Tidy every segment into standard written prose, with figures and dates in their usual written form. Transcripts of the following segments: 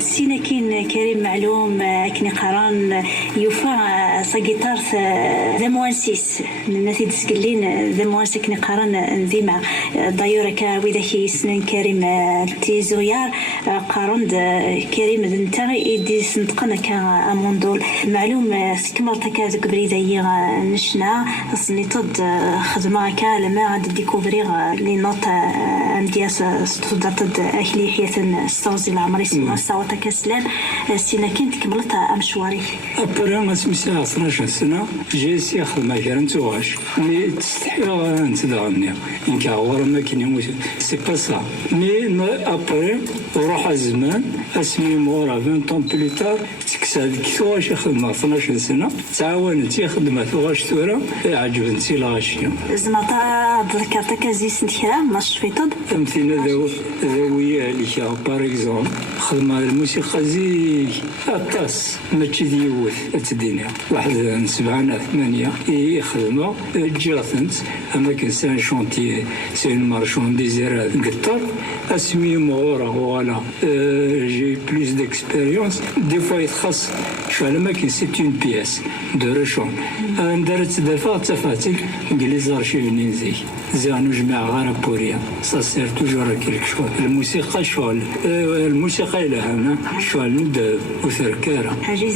سيناكين كريم معلوم كني قران يوفا ساجيتار ذا موانسيس من الناس يتسكلين ذا موانس كني قران ذيما دايورا كويدا كي سنين كريم تيزويار قران كريم ذنتا يدي سنتقنا كموندول معلوم كمرت كذا بريداي نشنا اصلي تد خدمه كلمه عند ديكوفري لي نوت امدياس تدرت اهلي حياه استوزي العمري سما صوت كسلان سينا كنت كملتها مشواري ابرا اسمي 12 سنه جيسي خدمه كرنتوغاش مي تستحي انت دغني انك ورا ما كاين سي با سا مي ابري روح الزمان اسمي مورا 20 طون بلوتار تكساد كيفاش خدمه 12 سنه تعاونت خدمه واش ثوره عجبتني لاشيا زعما ذكرتك زيس نتيا ماش فيتود مثلا ذويه اللي باغ اكزومبل خدمه الموسيقى زي الطاس ماشي ديوث تدينا واحد 7 8 يخدموا جاثنت اما كان شونتي سي اون مارشانديزير قطر اسمي مورا فوالا جي بلوس ديكسبيريونس دي فوا يتخص شو ما كاين سي اون بياس دو ريشون درت دفع تفاتك انجليز ارشيفني زي نجمع غير بوريا سا سير توجور كيلك شغل الموسيقى شغل الموسيقى لها هنا شغل ندب وثركاره حاجه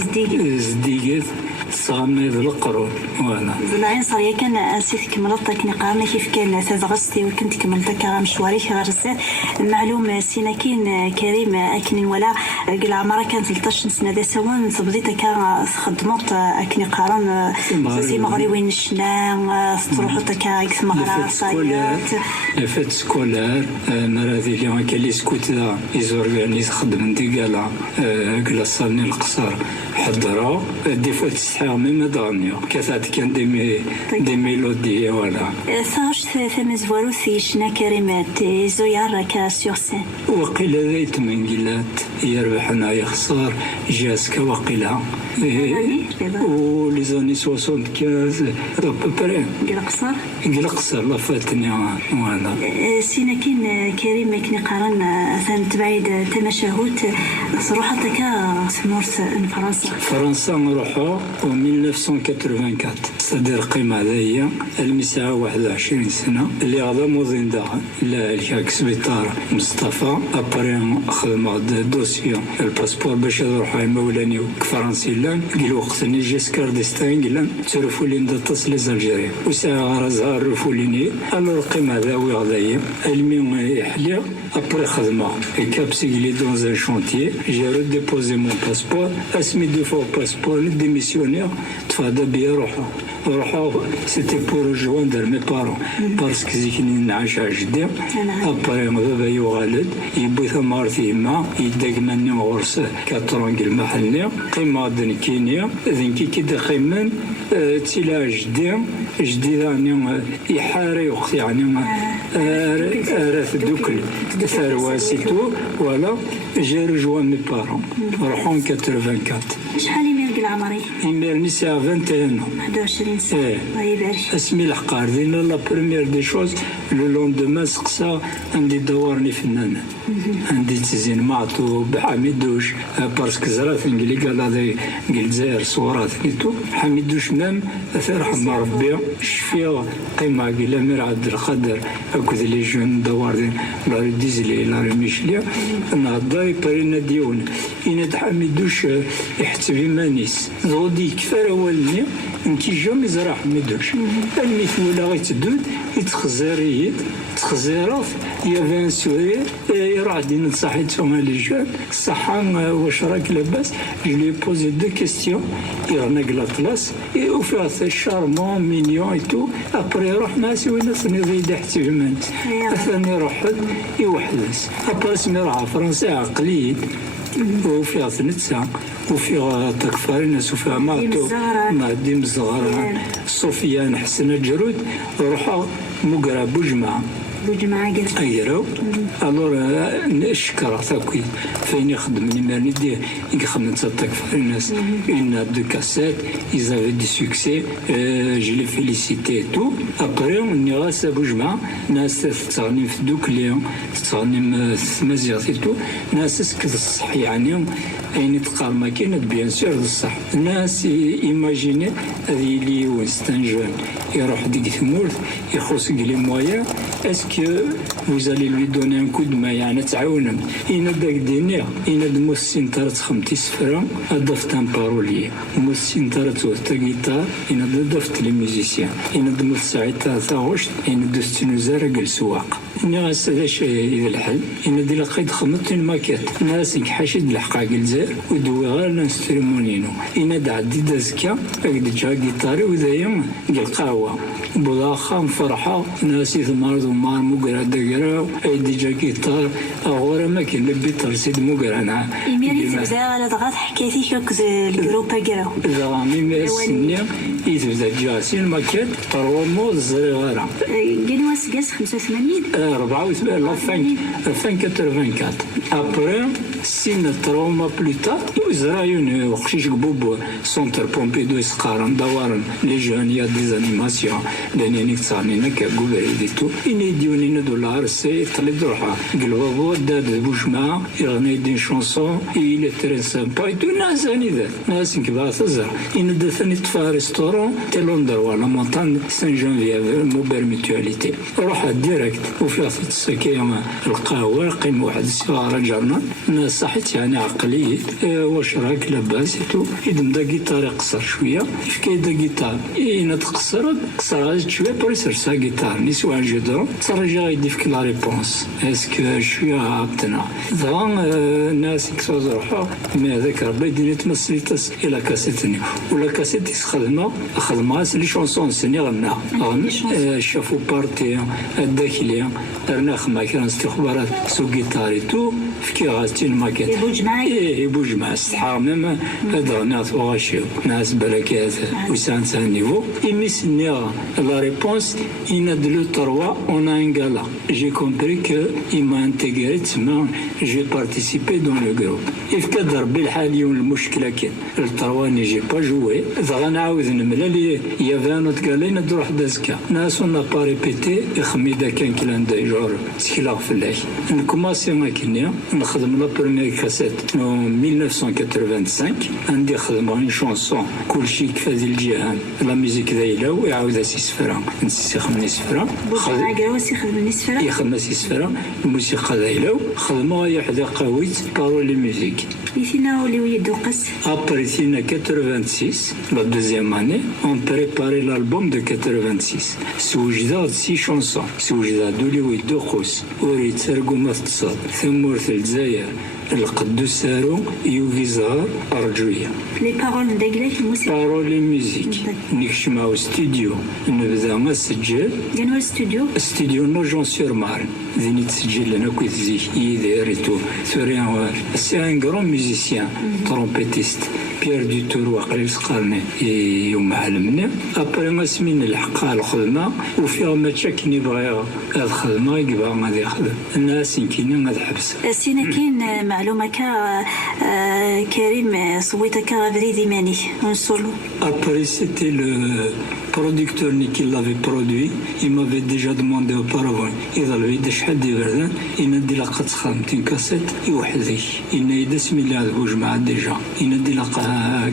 زديقات صامد القرون وانا العين صار كان نسيت كملتك كني قارنا كيف كان تدغستي وكنت كملتك مشواري غرزات المعلوم سيناكين كريم اكن ولا قل عمرها كانت 13 سنه دا سوان تبديت كان خدمت اكني قارن سي مغري وين شنا تروحوا تكا مغرا صايات فات سكولار مرادي كان لي سكوت دا يزورغانيز خدم ديقالا قلا صالني القصر حضروا دي فوا تستحق ميم دانيو كثات كان دي ميلودي ولا ثاش ثم زوارو ثيشنا كريمات زويار كا سور سين وقيل ذيت من قلات يربحنا يخسر جاسك وقيلها ولي زاني 75 ابوبري قلقصر لا فاتني وانا سيناكين كريم كني قارن ثم تبعيد تمشاهوت صراحه كا سمورت فرنسا نروحوا و 1984 صدر قيمة هذيا المساعة 21 سنة اللي غدا موظن داخل الكاك سبيطار مصطفى أبرين خدمة دوسيون الباسبور باش نروحوا مولاني كفرنسي لان قال وقتني جيس كاردستان قال تعرفوا لي ندتصل لي زالجيري وساعة غرزها الرفوليني الو القيمة هذاوي غدايا المي يحلي أبري خدمة كابسي لي دون ان شونتيي جي رو ديبوزي مون باسبور اسمي دو فوا باسبور لي ديميسيونير تفادا بيا روحوا سيتي بور جواندر مي بارون باسكو زيكني نعاش عجدي ابري بابا يوغالد يبوي ثمارتي ما يداك مني غرس كاترونج المحلي قيمة دنكينيا ذنكي كي قيمن تيلا جديد يعني يحاري وقت يعني راث دوكل ثرواسيتو ولا جي رجوان مي بارون روحون 84 شحال يمير العمري؟ يمير نساء 21 سنة الله يبارك اسمي الحقار دينا لا بروميير دي شوز لو لوندومان سقسا عندي دورني فنان عندي تزين معطو بحميد دوش باسكو زرات نقلي قال هذا قلت زاير صورات نيتو حميد دوش مام رحم ربي شفيا قيمة قيلا مير عبد القادر اكد لي جون دوار لا ديزلي لا ميشليا نهضا يبارينا ديون يناد حميد دوش يحتسب مانيس غودي كفار اولني انكي جامي زرا حميد دوش المثل ولا غيتدود يتخزاريت تخزيرات يا فان سوري يروح دين صحيت فما لي جون الصحة واش راك لاباس جلي بوزي دو كيستيون يرنا كلاطلاس وفيها شارمون مينيون اي تو ابري يروح ناس وين سمي غيدا حتى فهمت ثاني روح يوحدس ابري سمي راح فرنسا عقليد وفيها ثنتسا وفيها تكفارين وفيها ماتو مهدي مزغرة صوفيان حسن الجرود روحوا مقرا بوجمع بوجمعة أجرو ألور نشكر تاكي فين يخدم نمرني دي يخدم تصدق في الناس إن دو كاسيت ils avaient du succès je les félicitais et tout après on ira à بوجمعة ناس تغني في دوك اليوم تغني في مزيغ et tout ناس سكت الصح يعني أين تقال ما كاين بيان سور الصح الناس إيماجيني هذه اللي وينستون يروح ديك ثمورث يخص لي مويا اسكو vous allez lui donner un coup de main يعني تعاونهم إنا داك دينير إنا دموسين تارت خمتي سفرة أضفت ان بارولي موسين تارت وثا جيتار إنا دفت لي ميوزيسيان إنا دموس ساعتها ثاوشت إنا دوست نزار قل سواق إنا هذاش إذا الحل إنا دي لقيت خمت الماكيت ناس حاشد الحقا قلزار ودوي غير الانسترومونينو إنا دعدي دازكا أقد جا جيتاري وذايا القهوة بلاخا مفرحة ناس يثمرض ومار مقرا دقراو أيدي جا جيتار أغورا ما كان لبيتر سيد مقرا أنا إميري تبدا على ضغط حكايتي كوكز الجروبا قراو إذا ميمي السنية يتبدا جاسي الماكيت تروى موز صغيرة قنواس قاس 85 84 84 أبري سين تروما بلوتا وزرايون وخشيش قبوب سونتر بومبيدو يسقارن دوارن لي جون يا دي زانيماسيون دانينيك تصانينا كقبل ديتو إني ديونينا دولار سي تلي روحها قلبو داد بوجمع يغني دي شونسون إلي تري سامبا يتو ناس هاني ذات ناس كبار تزر إن دثني تفا ريستورون تلوندر ولا مونتان سان جانفيا موبير ميتواليتي روح ديريكت وفي السكيمة القهوة قيم واحد السيارة جرنا ناس صحيت يعني عقلية واش راك لاباس يتو يدم دا جيتار يقصر شوية كي دا جيتار إنا تقصر قصر شوية بريسر سا جيتار نسوا جدرو ترجع يديفك لا ريبونس اسكو شوية هابتنا ذا ناس يكسوز روحو ما هذاك ربي يديني تمثلي تس إلا كاسيتني ولا كاسيتي خدمة لي شونسون سني غنى شافو بارتي الداخلية رنا خما كان استخبارات سو جيتاري تو في غاستي الماكيت يبوجمع استحار ميم هذا ناس وغاشيو ناس بلاكات وسان سان نيفو إميس نيغ لا ريبونس إنا دلو تروا أون ان غالا جي كومبري كو إما انتيغري تسمى جي بارتيسيبي دون لو جروب إف كدر بالحال يوم المشكلة كان التروا ني جي با جوي إذا غنعاود نملا لي يافانو تقالينا دروح دازكا ناس نا با ريبيتي إخميدا كان كلان دايجور سكيلا فلاك نكوماسي ما كنيا نخدم لا بروميير كاسيت 1985 عندي خدمة اون شونسون كلشي كفاز الجيهان لا ميوزيك دايلا ويعاود سي سفرة نسي خمني سفرة يخدم سي سفرة الموسيقى دايلا خدمة يحدا قويت بارولي ميوزيك يثينا ولي يدوقس Après 86, la deuxième année, on préparait l'album de 86. سوجداد 6 chansons. سوجداد دولي دوخوس وريت سرقو متصاد ثمورث الجزائر القدوس سارو يوغي زهر أرجوية. لي بارول داكلاك الموسيقى. بارول الميوزيك. نكشماو ستوديو نبدا ما سجل. جانو الاستوديو؟ استوديو نوجون سور مارن. ذيني تسجل لنا كويت زيك يدير ايتو. سوريان سي ان غرون ميوزيسيان ترومبيتيست. بيير دي تور وقريب سقرني يوم علمنا. ابري ما سمين الحق الخدمة وفيها ما تشكني بغيها الخدمة يقبع غادي يخدم. الناس يمكن غادي حبس. سينا كاين معلومة كريم صويتك بريد ماني un solo. Après c'était le producteur qui l'avait produit, il m'avait déjà demandé auparavant. إذا لو يدش حد يبردن يندي لقط خامتين كاسيت يوحدي إن يدس ملي هذا بوجمع ديجا يندي لقى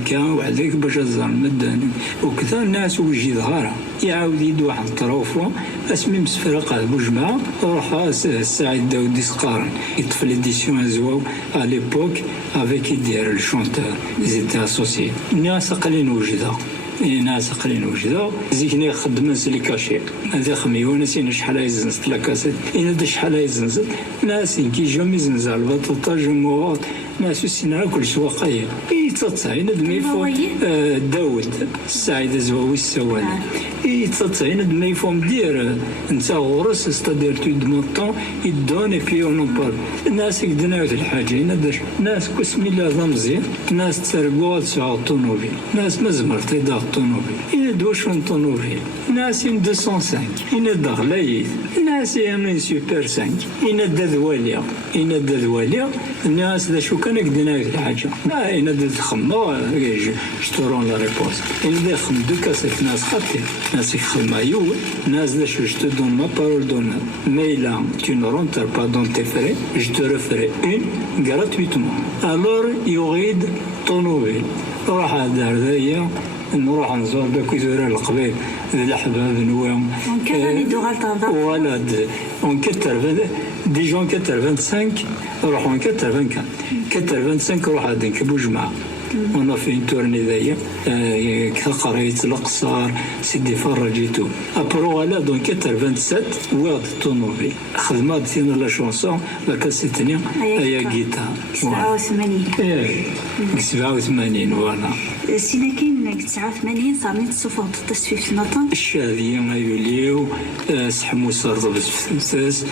كان وحديك باش الزر مدن وكذا الناس وجي ظهرها يعاود يد واحد طروفو اسمي مسفرق هذا بوجمع روح السعيد داود سقارن يطفل اديسيون زواو à l'époque avec يدير الشونتور زيتا اسوسي الناس قليل وجدها ناس قليل وجدها زيكني خدم سلي كاشي هذا خميون سين شحال يزنزت لاكاسيت إن شحال يزنزت ناس كي جامي زنزال البطاطا جمهورات ناس سينا كل سواقية يتصاين دمي فوق داود السعيد زواوي السوالي يتصين ما يفهم دير انت غورس ستادير تو دمونطون يدون في اون بار الناس يقدنا الحاجه ينادر ناس كسمي لا مزيان ناس تسرقوا تسعوا طونوبيل ناس مزمر تيدا طونوبيل يدوش من طونوبيل ناس 205 ينادر غلايد ناس يمين سوبر 5 ينادر ذواليا ينادر ذواليا الناس ذا شو كان يقدنا الحاجه لا ينادر خمو شتورون لا ريبوز ينادر خم دو كاسيت ناس خاطر ناس يخدم يول ناس ذا شو je te donne ma parole d'honneur mais là tu ne rentres pas dans tes frais je te referai une gratuitement alors يغيد طونوبيل راح دار ذايا نروح نزور داك يزور القبيل الاحباب نواهم ولا اون 80 85 نروح اون 85 روح هذيك بوجمعه on a fait une tournée d'ailleurs كقريت القصار سيدي فرجيتو ابرو على دون 87 واد طونوبيل خدمات فينا لا شونسون لا كاسيتني هي جيتار 87 87 فوالا سينا كاين 89 صارني تصفوا التصفيف في نطن الشادية ما يوليو سحمو صرض بس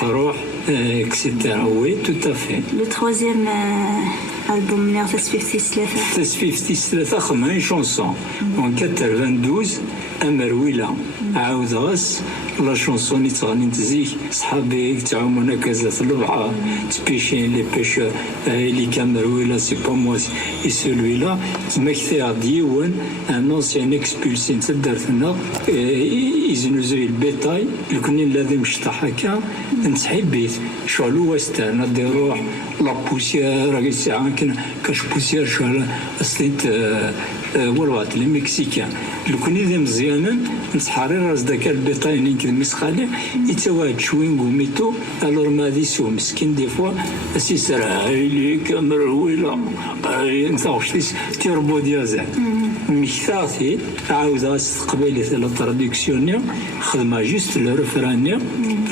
تروح اكسيتيرا وي تو تافي لو تروازيام ألبوم من تصفيف ثلاثة خمسين شونسون en 92 أمرويلة عاود غس لا شونسون يتغني تزيك صحابي تعاومونا كازا البحر تبيشين لي بيشور اللي كان مرويلة سي با موا اي سولويلا تمكثي ديون ان اونسيان اكسبولسي تدرتنا يزنوزو البيتاي الكونين لازم مشطح هكا نتحبيت شغلو وستان دي روح لا بوسيير راكي ساعه كاش بوسيير شغل اصليت والوقت لي مكسيكان الكوني ذي مزيانا نسحاري راس داك البيطاي نينك المسخالي يتواجد شوين قوميتو الور ما دي سو مسكين دي فوا اسي سرا لي كاميرا ويلا انت واش تيربو ديازا ميثاثي عاود راس قبيله لا تراديكسيونيا خدمه جوست لو ريفرانيا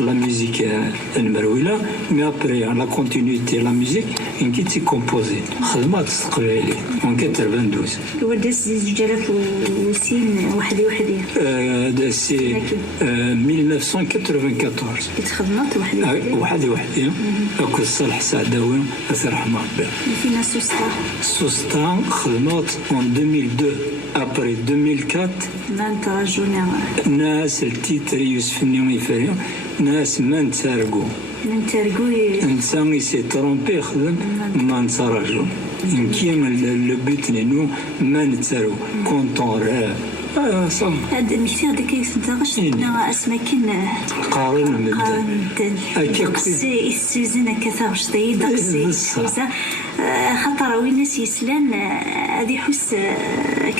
لا ميوزيك المرويله مي ابري لا كونتينيتي لا ميوزيك انكي تي كومبوزي خدمات قبيله اون 92 وداس زجاجات وسين وحدي سي 1994 كنت خدمت وحدي اكو صالح سعداوي الله يرحمه ربي فينا سوستا خدمت en 2002 après 2004 ناس التيتر يوسف النيومي فريم ناس ما نتسارقوا انسان يسي ترومبي خدم ما نتسارقوا يمكن البيت نينو ما نتسارقوا كونطون صح هذا مثال هذاك يسنتغش نا اسماكن قارن مدن هكاك السوزن كثر شطي داكسي خاطر وين الناس يسلان هذه حس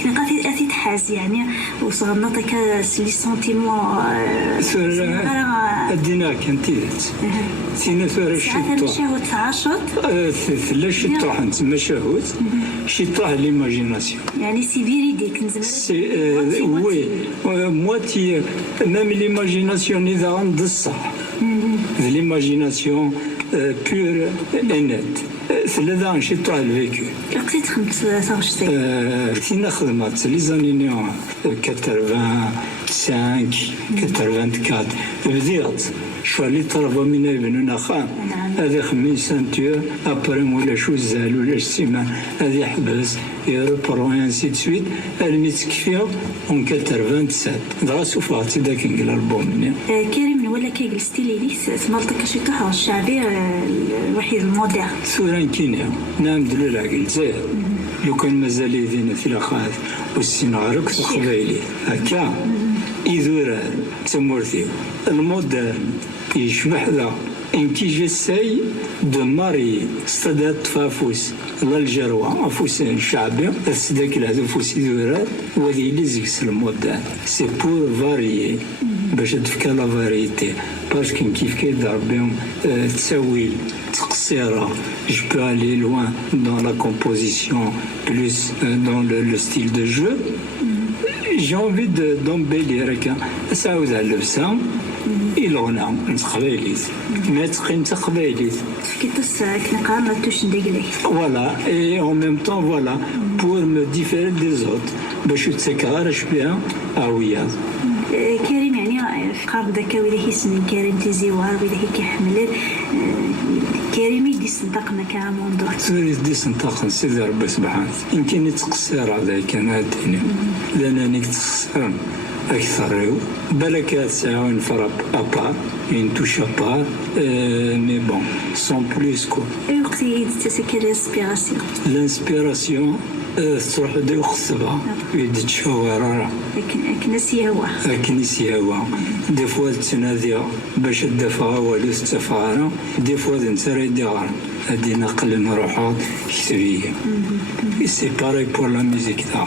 كنا قاعد تحاز يعني وصغرنا تاك لي سونتيمون ادينا كنت سينا ثور الشيطان مشاهد عاشط لا شيطان تما شاهد شيطان ليماجيناسيون يعني سي فيريديك نزمر oui moitié même l'imagination إذا عند الصح l'imagination pure et nette ثلاثة شيطان الفيكو لقيت خمس صغشتي فينا خدمات لي زاني 85 84 بديت شو اللي طلبوا منا يبنونا خام هذا خمين سنتور ابري ولا شو زال ولا السيمان هذه حبس يروبرو انسي دو سويت المتكفيه اون 87 دراسو فاتي داك الالبوم كريم ولا كيجلس تيليليس سمالتك شي طاح الشعبي الوحيد المودير سوران كينيا نعم دلو العقل زين لو كان مازال يدينا في الاخاذ والسيناريو القبيلي هكا يدوران تمورثيو المودرن يشبح ذا انكي جيساي دو ماري استدات فافوس للجروة افوس الشعبي السداك الهدف فوس يدوران وذي ليزيكس المودرن سي بور فاريي باش تفكا لا فاريتي باسكو كيف كيدار بهم تساويل تقصيرة je peux aller loin dans la composition plus dans le style de jeu j'ai envie d'embellir ساوز على اللبسة الغنى نتقبايليت ما تقيم تقبايليت كيتص كنا قررنا توش ندقلي voilà et en même temps voilà pour me différer des autres باش تسكرش بها أوياض. كريم يعني في قرب ذاك وإذا كيسن كريم تيزيوار وإذا كيحمل كريم يدي صندقنا كاموندور تريد دي صندق سيدي ربي سبحانه يمكن يتقصر هذا كان هاديني لأنني تقصر أكثر بالك تساوي فراب أبار une touche à part mais bon sans plus quoi. وقتي تسكر الانسبيراسيون الانسبيراسيون تروح دي الصبا يد تشاور كنسي هوا كنسي هوا دي فوا تنادي باش الدفع والو استفاره دي فوا نسري ديار هادي نقل نروحات كتبيه سي باري بور لا ميوزيك دا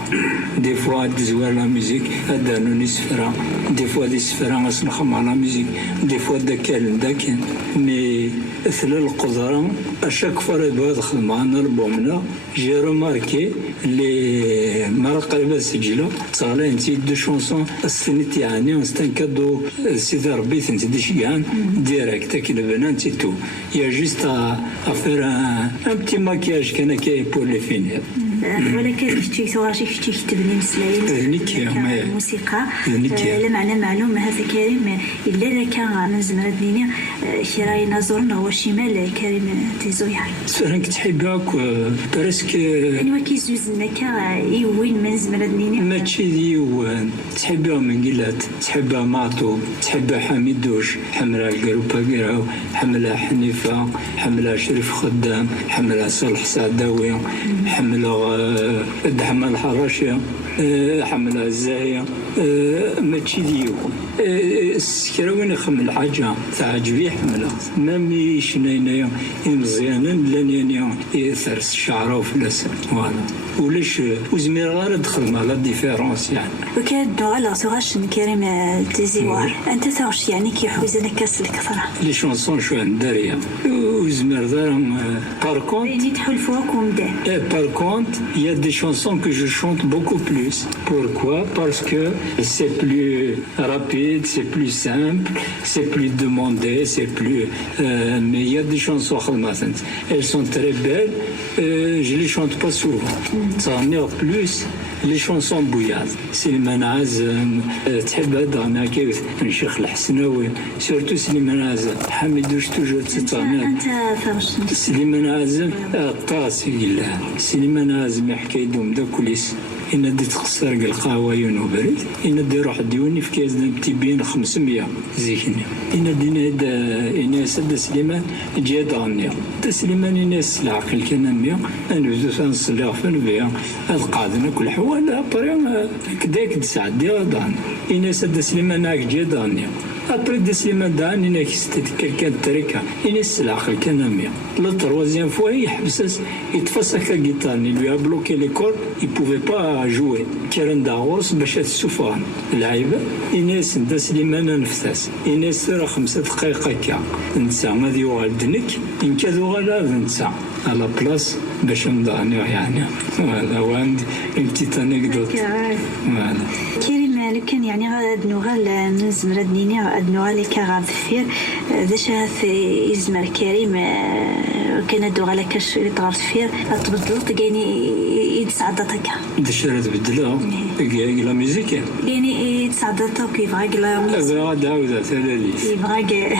دي فوا تزوار لا ميوزيك هذا نوني سفرا دي فوا دي سفرا نخدم على لا ميوزيك دي فوا داكن مي مثل القدرة اشاك فوا بغيت نخدم معنا البومنا جي روماركي اللي مرة قريبة سجلوا صالح نتي دو شونسون السنت يعني ونستنكدو سيدي ربي تنتي شيان ديريكت كي البنان نتي تو يا جوست افير ان بتي ماكياج كان كاي بور لي فينير ولكن كنتي ثوراشي كنتي كتبني مسلايين الموسيقى لا معنى معلوم هذا كريم الا كان من زمرة دنيا شراي نازورنا هو شمال كريم تيزويار سفرانك تحبك برسك يعني كيزوز المكا يوين من زمرة دنيا ماشي يوين تحبها من قلات تحبها ماطو تحبها حميدوش حملها قروبا قراو حملها حنيفة حملها شريف خدام حملها صالح سعداوي حملها الدحمة الحراشية حملها الزاهية ماشي ديو السكراوين يخمل حاجة تعجبي حملها مامي شناينا مزيانا لان يثرس شعره وفلاسة فوالا ولاش وزمير غير دخل مع لا ديفيرونس يعني وكان على صغاش كريم تزيوار انت ثورش يعني كيحوز لك كاس الكثرة لي شونسون شو عندها وزمير دار par contre ني تحلفوكم ده par contre il y a des chansons que je chante beaucoup plus. Pourquoi? Parce que c'est plus rapide, c'est plus simple, c'est plus demandé, c'est plus mais il y a des chansons elles sont très belles, je les chante pas souvent. Ça en est plus les chansons bouillardes. سليمان عازم تحب هذا انا كيف الشيخ الحسناوي سورتو سليمان عازم حميدوش توجور تطامي انت ثورش سليمان عازم الطاسي الله سليمان عازم يحكي دوم دا كوليس إن دي تخسر القهوة ينوبريد إن دي روح ديوني في كيس تبين 500 زيكني إن دي نهدا إن سد سليمان جاد غنيا سليمان إناس العقل كان ميا أنوزو سنصلي غفن بيا القادنا كل حوالا بريم كداك تسعدي غدان إن سد سليمان عاك جاد غنيا Après des semaines d'années, il existait quelqu'un de très calme. Il est là, quelqu'un de mieux. La troisième fois, il te faisait sa guitare. Il lui a bloqué les cordes. Il ne pouvait pas jouer. Karen Daros, Bachet Soufan. L'aïbe, Inès, des semaines en ftas. Inès, sera 5 دقائق. Nsa, ma di Waldnik. In cadeau à la Nsa. À la place, باش نضعني يعني. Voilà, وعندي une petite anecdote. Voilà. لو كان يعني غاد نوغال من زمرة دنيا غاد نوغال كغاد فير ذا شاف يزمر كريم كان دوغال كاش يطغر فير تبدل تقيني يتسعدتك دشرت بدلا كي لا ميوزيك يعني يتسعدتك كيبغى لا ميوزيك هذا داوزة ثلالي يبغى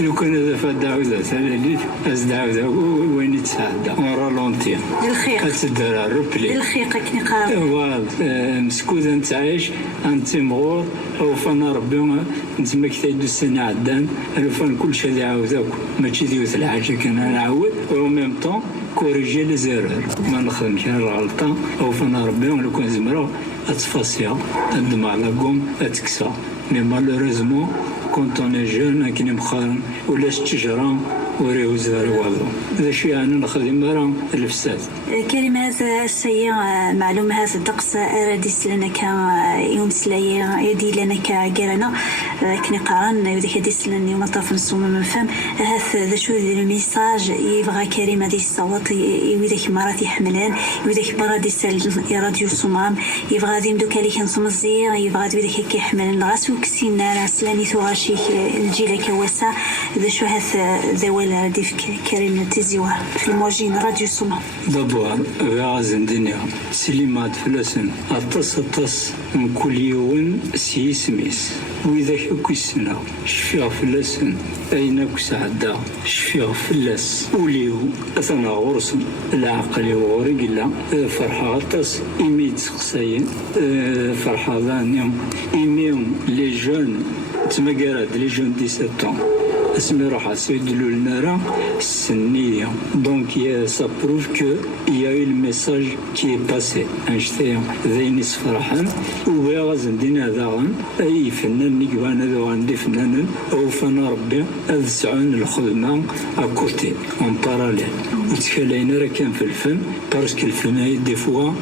لو كان هذا داوزة ثلالي از داوزة وين يتسعد ورالونتي الخيق تدار الروبلي الخيق كني قراب مسكوت انت عايش انت مغور او فانا ربي انت ما كتايدو السنه عدان الفان كل شيء يعاودك ماشي ديوث الحاجه كان نعاود او ميم طون كوريجي لي زيرور ما نخدمش الغلطه او فانا ربي لو كان زمرو اتفاسيا ندم على قوم اتكسا مي مالوريزمون كونت انا جون كني مخارن ولا شجره وريه زار والو هذا شيء يعني نخدم راه الفساد كريم هذا السيء معلومه هذا الدقس راديس لنا يوم سلايه يدي لنا كقرانا كني قران يديك ديس لنا يوم طاف نصوم ما فهم هذا شو الميساج يبغى كريم هذه الصوت يوديك مرات يحملان يوديك مرات ديس راديو صمام يبغى ديم دوك اللي كنصوم الزير يبغى يوديك كيحمل الراس وكسينا راس لاني ثواشي الجيل كواسا هذا شو هذا ولا ديف كريم تيزيوا في الموجين راديو سوما. دابور غازن دنيا سليمات فلسن أطس من كل يوم سيسميس وإذا كو السنة شفيغ فلسن أينك سعدا شفيغ فلس وليو أثنى غرسن العقل وغورق لا فرحة أطس إميت سقساين فرحة ذانيهم إميهم لي جون تمقراد لي جون 17 اسمي راح اسيدلو لنا السنية دونك سا بروف كو يا اي الميساج كي باسي انشتي ذيني سفرحان وبيا غازن دينا داغن اي فنان نيكبان هذا عندي فنان او فانا ربي هذا سعون الخدمة اكورتي اون باراليل وتكالينا راه كان في الفن بارسكو الفن هاي دي فوا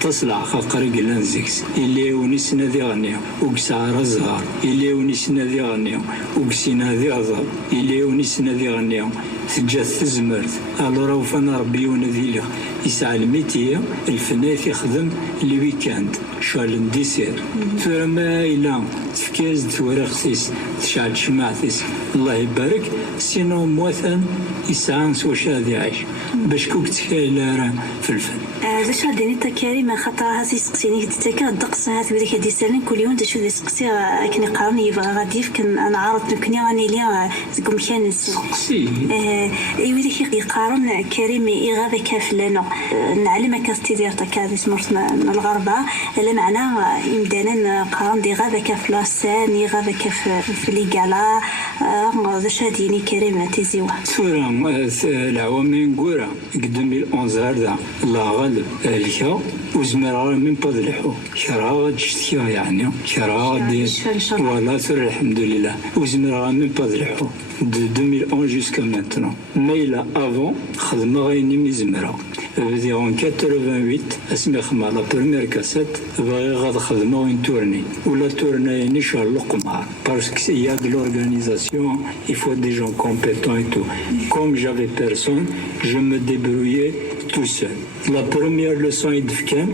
تصلع خاقري قلان زيكس اللي ونسنا ذي غنيا وكسع رزهار اللي ونسنا ذي غنيا وكسينا ذي غضب اللي ونسنا ذي غنيا تجاث تزمرت الورا وفانا ربي ونذي له يسعى الميتية الفناث يخدم الويكاند شغل ديسير فما إلا تفكاز تورقسيس تشعل شماعتيس الله يبارك سينو موثن يسعى سوا شادي عايش باش كوك تكايلا في الفن زاش غادي نتا كريم خاطر هاسي سقسيني تاكا الدقس هات بديك هادي سالين كل يوم تشوف دي سقسي كني قارني يبغى غادي يفكن انا عرضت كني راني ليا زكم كان سقسي يوديك يقارن كريم يغادي كافلنا نعلم كاستي ديالتا كادي سمرت من الغربه لا معنى يمدانا قارن دي غادا كافلاسان يغادا كاف في ليغالا زاش هاديني كريم تيزيوا صورة العوامين قورا قدام 2011 هذا الله غالب الكا وزمرا من بادلحو كرا تشتيا يعني كرا دي ولا ثر الحمد لله وزمرا من بادلحو de 2011 jusqu'à maintenant. Mais là, avant, خدمة غيني مزمرة. بدي en 88 اسمي خما لا بروميير كاسيت باغي غاد خدمة وين تورني ولا تورني نشر القمار parce qu'il y a de l'organisation, il faut des gens compétents et tout. Comme j'avais personne, je me débrouillais tout seul. La première leçon يدفكان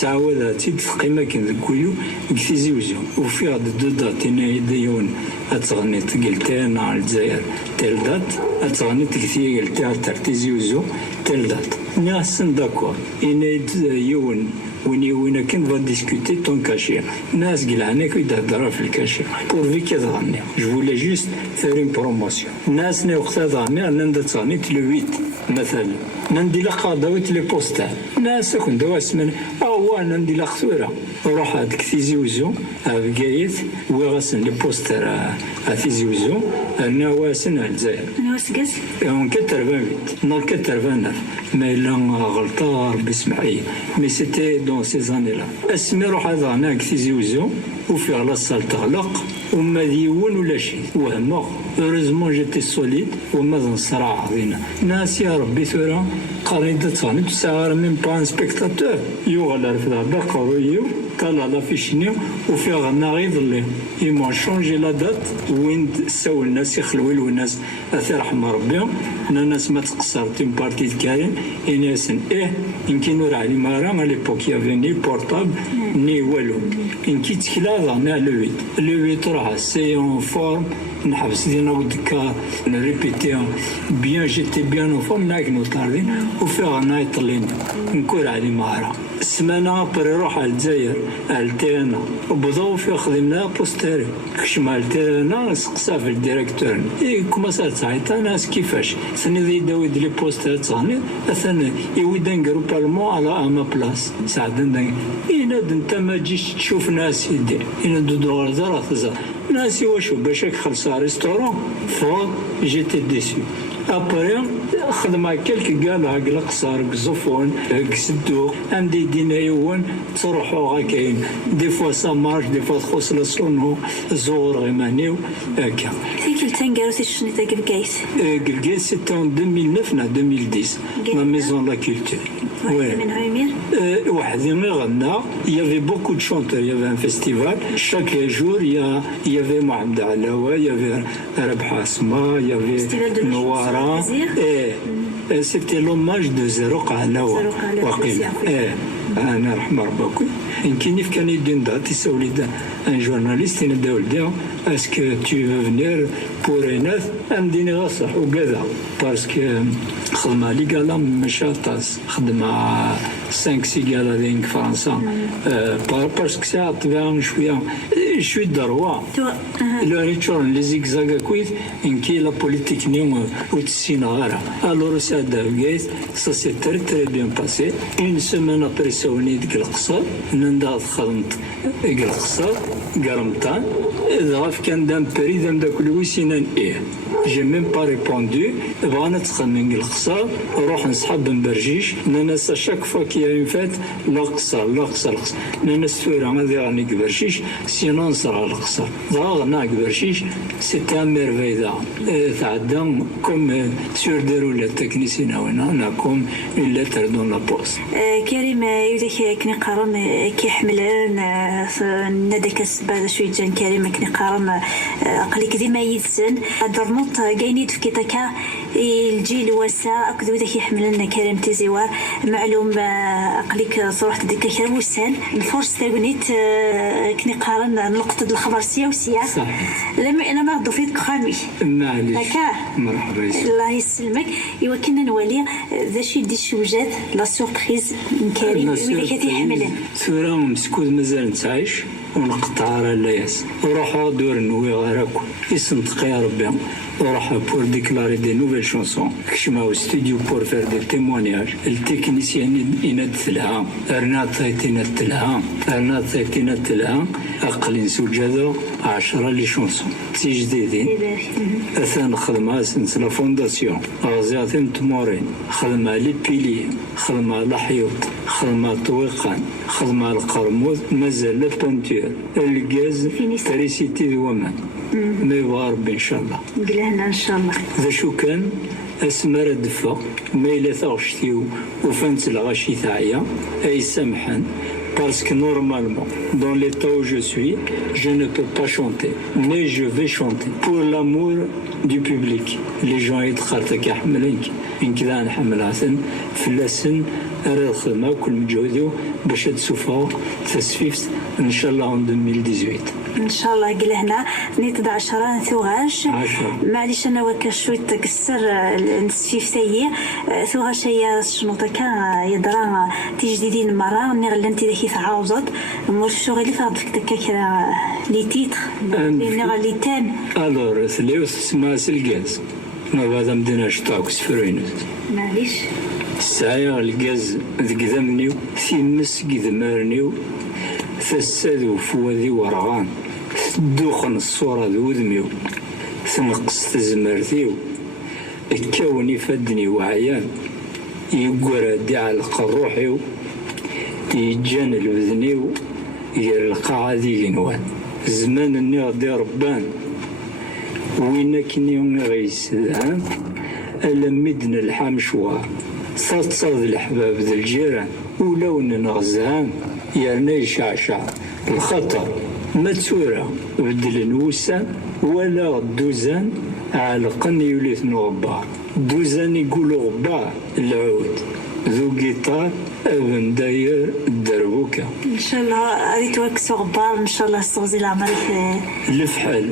تعاوداتي تقيمة كان ذكويو كثيزي وزيو وفي هاد دو دات هنا يديون أتغني تقلتين على الجزائر تل دات أتغني تكثير قلتين ترتيزي وزيو تل دات ناسن داكور إنا يون وين كان va discuter ton cachet ناس قلعنا كي تهضر في الكاشير pour vi كي تغني je voulais juste faire une promotion ناس وقتها تغني أنا تغني le 8 مثلا ندي لقى دويت لي بوستال ناس كنت واسمن او انا ندي لقى صوره روح هذيك تيزي وزو بقايت وغسن لي بوستر تيزي وزو انا واسن الجزائر انا واسكس اون 88 نو 89 ما الا غلطه ربي يسمعي مي سيتي دون سي زاني لا اسمي روح هذا انا تيزي وزو وفي على الصال تغلق وما ديون ولا شيء وهما هوريزمون جيتي سوليد وما نصرع هنا ناس يا ربي ثورة قريدة تصاني تسعر من بان سبيكتاتور يوغل في هذا قرويو طلع لا فيشني وفي غنا غيظلي يمون شونجي لا دات وين ساو الناس يخلوي الناس اثير رحمة ربي الناس ما تقصر تيم بارتي كارين انيسن يمكن نور علي مارا على ليبوك يافيني بورتاب ني والو يمكن تكلا غنا لو 8 راح سي اون فورم نحبس دينا ودكا نريبيتي بيان جيتي بيان اون فورم ناك نوطاردين وفي غنا يطلين نكور علي مارا السمانة بري روح على الجزائر التينا وبضو في خدمنا بوستيري كشما التينا نسقسا في الديريكتور كما صارت ساعتها ناس كيفاش ثاني ذي داويد لي بوستير تصاني ثاني يويدان جروبالمون على اما بلاص ساعدنا إنا انت ما تجيش تشوف ناس يدي إنا دو زرا تزار ناس يوشو باش خلصا ريستورون فور جيتي ديسيو ابري خدمة كلك قال هاك القصار كزفون كسدوق عندي دينا يوون تروحوا هكاين دي فوا سا مارش دي فوا تخص لصونو زور غيمانيو هكا في كلتان قالوا شنو تا قلقايس قلقايس سيتي ان 2009 نا 2010 لا ميزون لا كولتور من عمير واحد يوم غنى يافي بوكو دو شونتور يافي ان فيستيفال شاك جور يافي محمد علاوة يافي ربح اسما يافي نوارا سيتي لوماج دو زروقة هناوة وقيل أنا رحمة ربك يمكن كان يدين دا تسولي دا ان جورناليست ينادى ولدي اسكو tu veux venir pour اناث امديني غصح وكذا باسكو خدمة لي قالا مش طاس خدمة 5 6 قالا دينك فرنسا باسكو ساعة طبيعة شوية دروا لو ريتشورن لي زيكزاكا كويت انكي لا بوليتيك نيو وتسينا غارة الور ساعة بقيت سا سي تري تري بيان باسي اون سيمين ابري ساوني ديك القصر نندا خدمت ديك القصر قرمتان إذا كان دام بريد داك الويسينان جي ميم با ريبوندو بغانا تخمم القصر نروح نسحب من برجيش ناس شاك فوا كي اون فات لا قصر ناس ثورة غادي غني برجيش سينو نصرا القصر غنا برجيش سي ان ميرفاي دا تعدى كوم سور ديرو تكنيسيين هنا انا كوم اون لتر دون لا بوست كريم يوديك كني قارن كي حملان نداك السبب شويه جان كريم كني قارن قليك ديما يتسن درنوط كاينيد في كيتاكا الجيل وسا اكدو ذاك يحملنا كريم تيزيوار معلوم قليك صروحت ديك كروسان الفرص تاغنيت كني قارن نلقط الخبر سياسيه لما انا ما غدو فيك خامي معليش هكا مرحبا الله يسلمك ايوا كنا نولي ذا شي دي الشوجات لا سوربريز من كريم ويلي كتيحملن ثورة مسكوت مازال نتعايش ونقطع على الياس وراح دور نوي غيركم يسنطق يا ربي وراح بور ديكلاري دي نوفيل شونسون كشماو ستوديو بور فير دي تيمونياج التكنيسيان ينادت لها رنات تينات لها اقل نسوجادو 10 لي شونسون سي جديدين اثان خدمة سنس لا فونداسيون غازياتين تمورين خدمة لي بيلي خدمة لحيوط خدمة طويقان خدمة القرموز مازال لا بانتير الغاز تريسيتي دومان ما يبغى ربي ان شاء الله قلنا ان شاء الله ذا شو كان اسمر الدفا ما إلا ثغشتيو وفانت الغاشي تاعيا اي سامحا parce que normalement dans l'état où je suis je ne peux pas chanter mais je vais chanter pour l'amour du public les gens يتخرطك يحملنك إن كذا نحملها فلاسن أرى الخدمة كل مجهودي باش تسوفا تسفيفت إن شاء الله en 2018 ان شاء الله قل هنا نيت 10 ثوغاش معليش انا وكا شويه تكسر نسفيف تايي ثوغاش هي شنو تاكا يدرا تجديدين مره ملي غلنتي داكي تعاوزت مور الشغل اللي فاضك تاكا كذا لي تيتر لي تام الور ثليوس سما الغاز ما بعد مديناش طاكس فرينوس معليش الساعه الغاز ذكذمنيو ثيمس كذمرنيو فسادو فوادي ورغان دوخن الصورة ذوذميو ثنقص تزمرتيو الكوني فدني وعيان يقرا دي على القروحيو يجان الوذنيو يلقى ذي جنوان زمان النيغ دي ربان وينا كنيون غيسدان ألا مدن الحمشوار صاد الحباب ذي الجيران ولون نغزان يرنا يشعشع الخطر ما تسورة بدل نوسان ولا دوزان على قن يوليث نغبار دوزان يقولوا غبار العود ذو جيتار ابن داير الدربوكة ان شاء الله ريت وكسو غبار ان شاء الله استغزي العمري في الفحل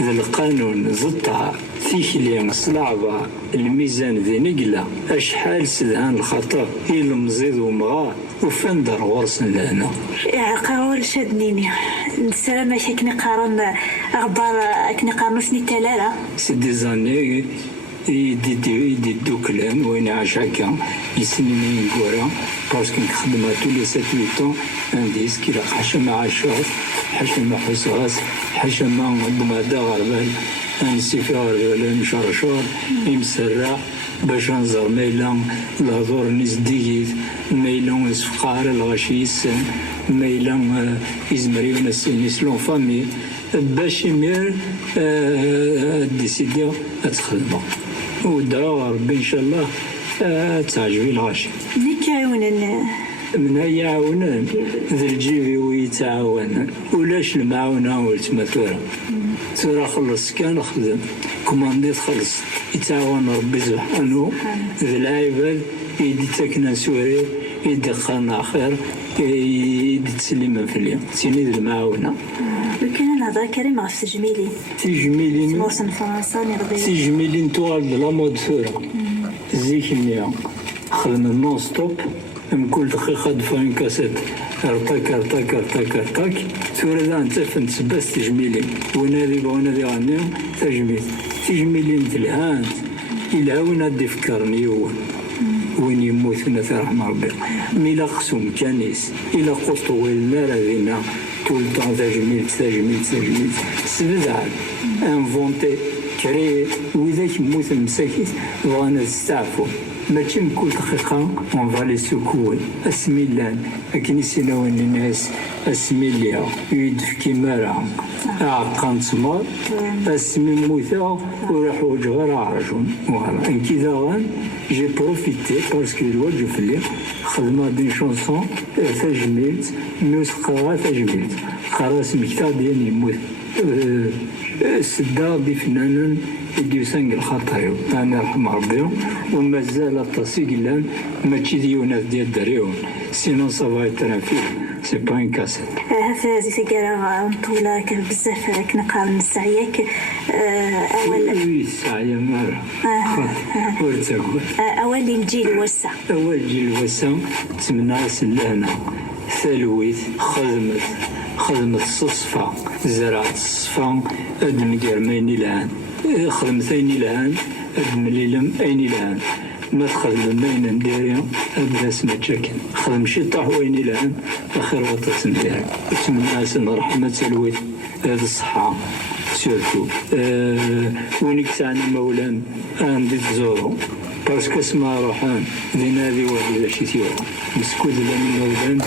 ذا القانون زطها ثيكلي صلعبة الميزان ذي نقلة أشحال سدهان الخطر إلى مزيد ومغار وفندر ورسن لنا قاول شدنيني السلام كني قارن أخبار كني قارن سني تلالة سيدي زاني يدي كلام وين عاش هكا يسنين كورا باسكو نخدمها تولي 7 8 انديس كي حشم عاشوف حشم حساس حشم ضمادا غربال نسيفي غربال مشرشور يمسرح باش نزر ميلا الهضور نزديد ميلا نسفقار الغشيس ميلا يزمريو نسلون فامي باش يمير ديسيديو تخدمو ودرا ربي ان شاء الله تعجبي الغاشي نيك عاوننا من هي عاونان ذا الجيبي ويتعاون ولاش المعاونة والتمثورة ثورة خلص كان خدم كومانديت خلص يتعاون ربي سبحانه ذي العباد يدي تاكنا سوري يدي قرنا خير يدي تسليما في اليوم سيني ذي المعاونة. كان الهضره كريم غف تجميلين موسم فرنسا نغدي تجميلين توال لا مود ثورة زيك ميا خدم نون ستوب كل دقيقة دفعين كاسيت ارتاك ثورة ذا انت فنت بس تجميلين ونادي غنيهم تجميلين تلهانت يلهاونا دي فكرني وين يموت ناس رحمة ربي ميلا خصوم كانيس إلا قصتو المال هذينا طول طون تجميل سبزعل انفونتي كري وإذا يموت المساكين بغانا نستعفو ماشي من كل دقيقة اون فالي سكوي اسميلان اكنيسينا وين الناس اسميليا يدف كيما راه عقان تمار اسمي موتا وراح وجه عرجون فوالا ان كذا غان جي بروفيتي باسكو الواجب فلي خدمة دي شونسون تجميلت موسيقى تجميلت خلاص مكتا ديالي يموت السدا بفنان يديو سانق الخطايو أنا رحم ربي ومازال التصيق لان ماشي ديونات ديال الدريون سينو صافا يترافي سي با ان كاسيت. هذا زي سيكارا نطولة كان بزاف كنقارن السعياك أول السعيا مرة ورتاكل أول الجيل الوسع تمنى سلهنا ثلويت خدمت الصفا زرعت الصفا أدم قرميني الآن خدمتيني الآن أدم ليلم أيني الآن ما تخدم بين نديري أبدا سما تشكن خدم شي طاح ويني الآن آخر وطاس نديري أتمنى سن رحمة الويت هذا الصحة سيرتو وينك تعني مولان عندي تزورو باسكو اسمها روحان ذي نادي واحد شي ثيورا مسكوت لنا مولان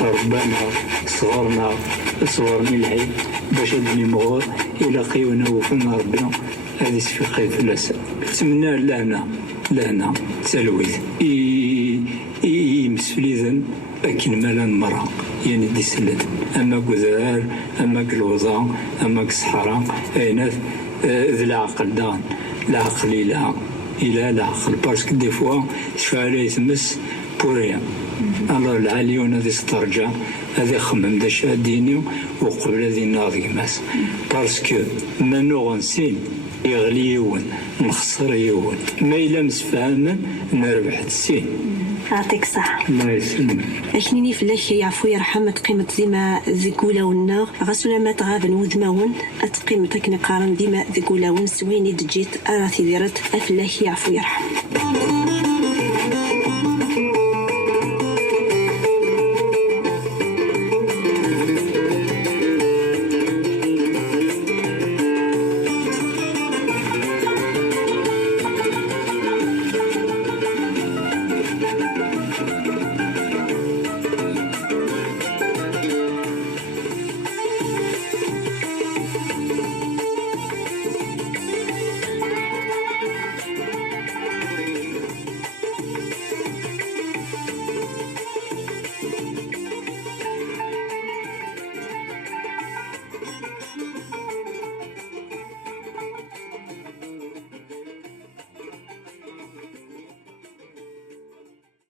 ربنا صغرنا الحي باش هاد المغور إلا قيونا وفنا ربنا هذه سفقه ثلاثة تمنى لهنا تلويث مسفليذن أكن مالان مرة يعني دي سلد أما قذار أما قلوزا أما قصحراء أينات ذي العقل دان العقل إلى العقل باسكو دي فوا شفالي يتمس بوريا الله العاليون هذه استرجع هذا خمم دا شاديني وقبل هذه ناضي ماس باسكو ما نغنسين يغلي يون نخسر يون ما إلا مسفهما نربح السين. يعطيك الصحة. الله يسلمك. أكنيني فلاش يعفو يرحم تقيمة ديما ذكولا والنار غسولا ما تغابن وذماون أتقيمة تكني قارن ديما ذكولا ونسويني دجيت أراثي ديرت أفلاش يعفو يرحم.